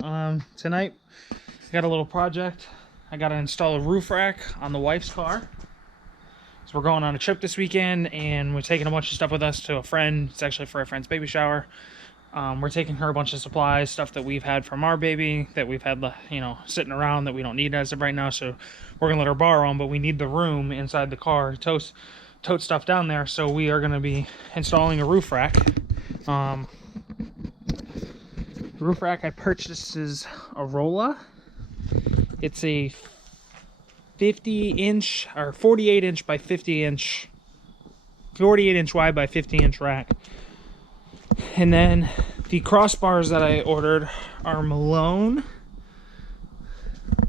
Tonight I got a little project. I got to install a roof rack on the wife's car. So we're going on a trip this weekend, and we're taking a bunch of stuff with us to a friend. It's actually for a friend's baby shower. We're taking her a bunch of supplies, stuff that we've had from our baby, that we've had, sitting around that we don't need as of right now. So we're gonna let her borrow them, but we need the room inside the car to tote stuff down there. So we are gonna be installing a roof rack. The roof rack I purchased is a ROLA. It's a 50-inch or 48-inch by 50-inch, 48-inch wide by 50-inch rack. And then the crossbars that I ordered are Malone.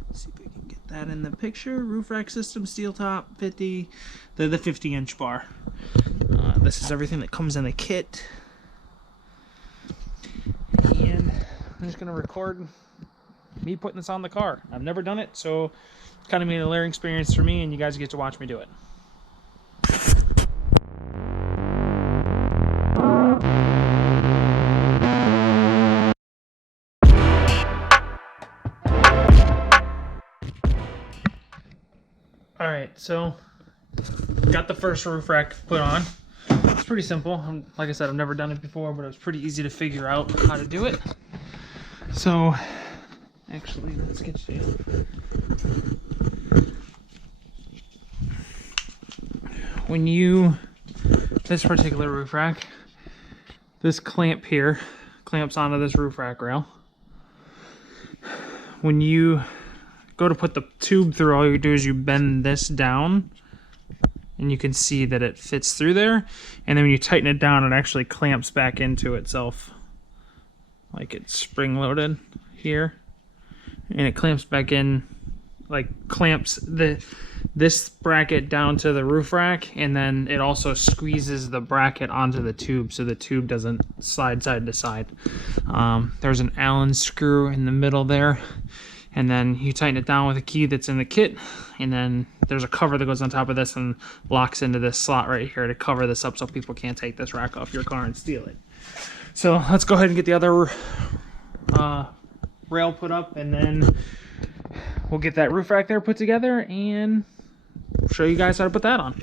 Let's see if we can get that in the picture. Roof rack system, steel top, 50. They're the 50-inch bar. This is everything that comes in the kit. And I'm just gonna record me putting this on the car. I've never done it, so it's kind of been a learning experience for me, and you guys get to watch me do it. Alright, so got the first roof rack put on. It's pretty simple. Like I said, I've never done it before, but it was pretty easy to figure out how to do it. So, actually, let's get you. When this particular roof rack, this clamp here clamps onto this roof rack rail. When you go to put the tube through, all you do is you bend this down, and you can see that it fits through there. And then when you tighten it down, it actually clamps back into itself, like it's spring-loaded here, and it clamps back in, like clamps this bracket down to the roof rack, and then it also squeezes the bracket onto the tube so the tube doesn't slide side to side. There's an Allen screw in the middle there, and then you tighten it down with a key that's in the kit, and then there's a cover that goes on top of this and locks into this slot right here to cover this up so people can't take this rack off your car and steal it. So let's go ahead and get the other rail put up, and then we'll get that roof rack there put together and show you guys how to put that on.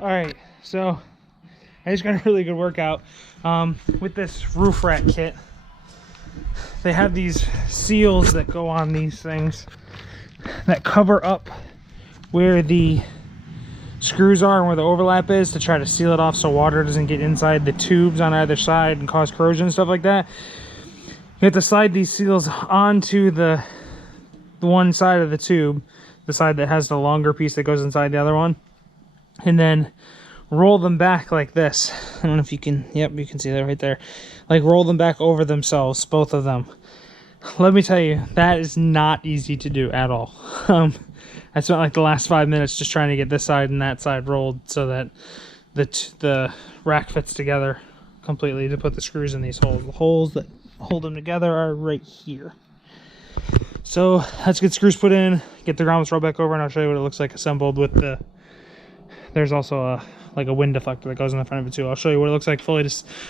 Alright, so I just got a really good workout with this roof rack kit. They have these seals that go on these things that cover up where the screws are and where the overlap is, to try to seal it off so water doesn't get inside the tubes on either side and cause corrosion and stuff like that. You have to slide these seals onto the one side of the tube, the side that has the longer piece that goes inside the other one, and then roll them back like this. I don't know if you can, yep, you can see that right there. Like roll them back over themselves, both of them. Let me tell you, that is not easy to do at all. I spent like the last 5 minutes just trying to get this side and that side rolled so that the rack fits together completely, to put the screws in these holes. The holes that hold them together are right here. So let's get screws put in, get the grommets rolled back over, and I'll show you what it looks like assembled with the... There's also like a wind deflector that goes in the front of it too. I'll show you what it looks like fully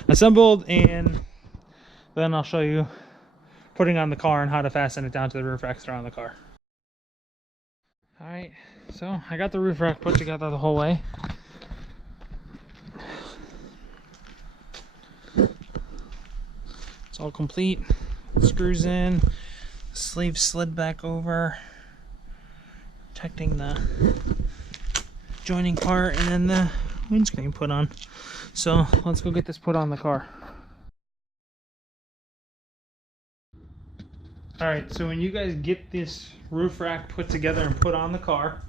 assembled, and then I'll show you putting on the car and how to fasten it down to the roof racks around the car. Alright, so I got the roof rack put together the whole way. It's all complete. Screws in, sleeve slid back over, protecting the joining part, and then the windscreen put on. So let's go get this put on the car. Alright, so when you guys get this roof rack put together and put on the car,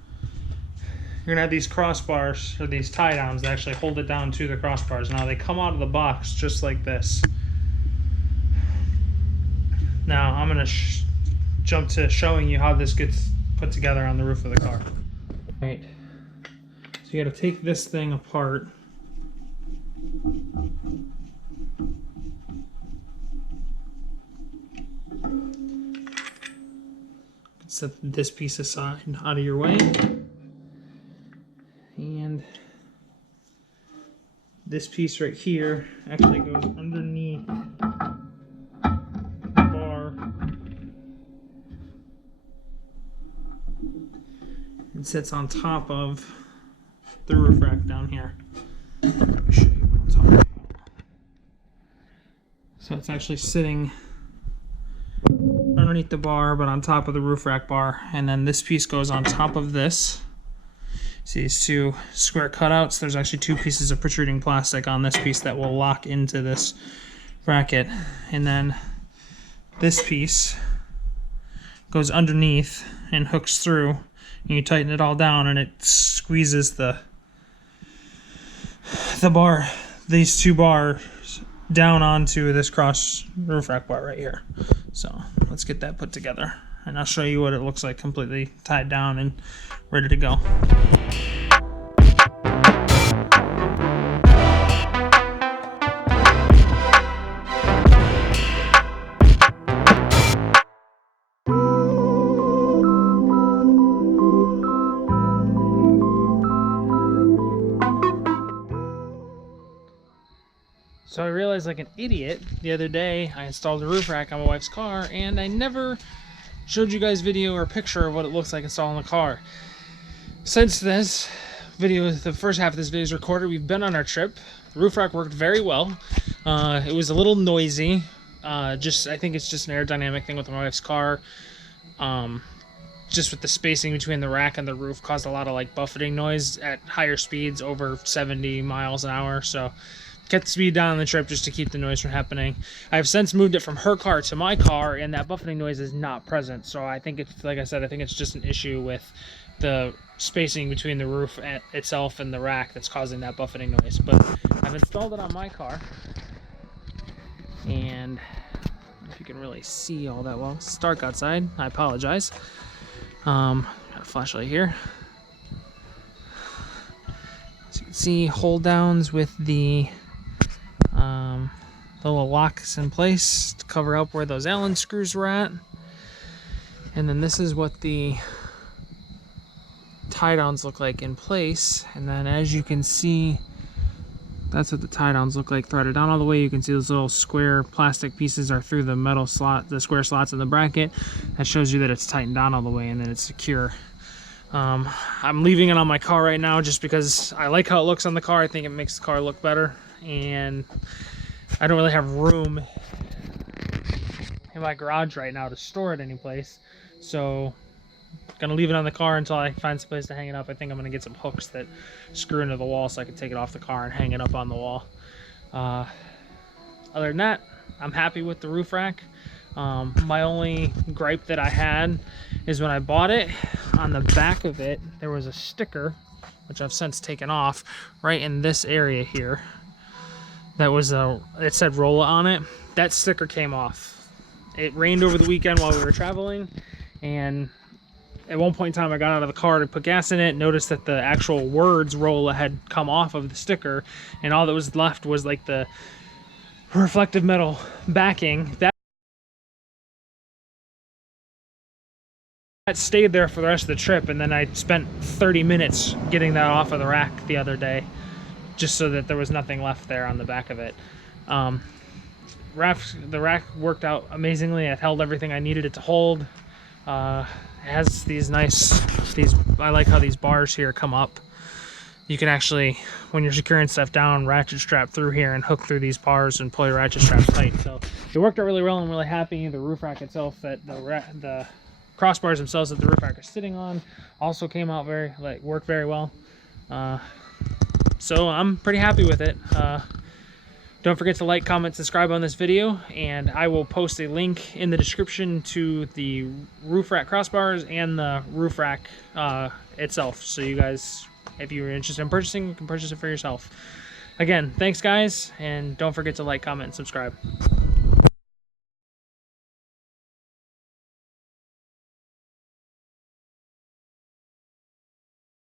you're gonna have these crossbars, or these tie downs, that actually hold it down to the crossbars. Now they come out of the box just like this. Now I'm gonna jump to showing you how this gets put together on the roof of the car. Alright, so you gotta take this thing apart. Set this piece aside, out of your way. this piece right here actually goes underneath the bar and sits on top of the roof rack down here. Let me show you what I'm talking about. So it's actually sitting underneath the bar, but on top of the roof rack bar, and then this piece goes on top of this. See these two square cutouts? There's actually two pieces of protruding plastic on this piece that will lock into this bracket, and then this piece goes underneath and hooks through, and you tighten it all down and it squeezes the bar, these two bars, down onto this cross roof rack bar right here. So let's get that put together and I'll show you what it looks like completely tied down and ready to go. So I realized, like an idiot, the other day I installed a roof rack on my wife's car and I never showed you guys video or picture of what it looks like installing the car. Since this video, the first half of this video is recorded, we've been on our trip. The roof rack worked very well. It was a little noisy. I think it's just an aerodynamic thing with my wife's car. Just with the spacing between the rack and the roof caused a lot of like buffeting noise at higher speeds, over 70 miles an hour. So kept the speed down on the trip just to keep the noise from happening. I've since moved it from her car to my car, and that buffeting noise is not present. So I think it's, like I said, I think it's just an issue with the spacing between the roof itself and the rack that's causing that buffeting noise. But I've installed it on my car, and I don't know if you can really see all that well. It's dark outside. I apologize. Got a flashlight here. So you can see hold downs with the little locks in place to cover up where those Allen screws were at. And then this is what the tie downs look like in place. And then as you can see, that's what the tie downs look like threaded down all the way. You can see those little square plastic pieces are through the metal slot, the square slots in the bracket. That shows you that it's tightened down all the way and that it's secure. I'm leaving it on my car right now just because I like how it looks on the car. I think it makes the car look better, and I don't really have room in my garage right now to store it anyplace. So I'm gonna leave it on the car until I find some place to hang it up. I think I'm gonna get some hooks that screw into the wall so I can take it off the car and hang it up on the wall. Other than that, I'm happy with the roof rack. My only gripe that I had is when I bought it, on the back of it there was a sticker, which I've since taken off, right in this area here. That was it said ROLA on it. That sticker came off. It rained over the weekend while we were traveling, and at one point in time I got out of the car to put gas in it, noticed that the actual words ROLA had come off of the sticker, and all that was left was like the reflective metal backing. That stayed there for the rest of the trip, and then I spent 30 minutes getting that off of the rack the other day, just so that there was nothing left there on the back of it. The rack worked out amazingly. It held everything I needed it to hold. It has these nice, I like how these bars here come up. You can actually, when you're securing stuff down, ratchet strap through here and hook through these bars and pull your ratchet straps tight. So it worked out really well. I'm really happy. The roof rack itself, that the crossbars themselves that the roof rack is sitting on, also came out worked very well. So I'm pretty happy with it. Don't forget to like, comment, subscribe on this video, and I will post a link in the description to the roof rack crossbars and the roof rack itself, so you guys, if you're interested in purchasing, you can purchase it for yourself. Again, thanks guys, and don't forget to like, comment, and subscribe.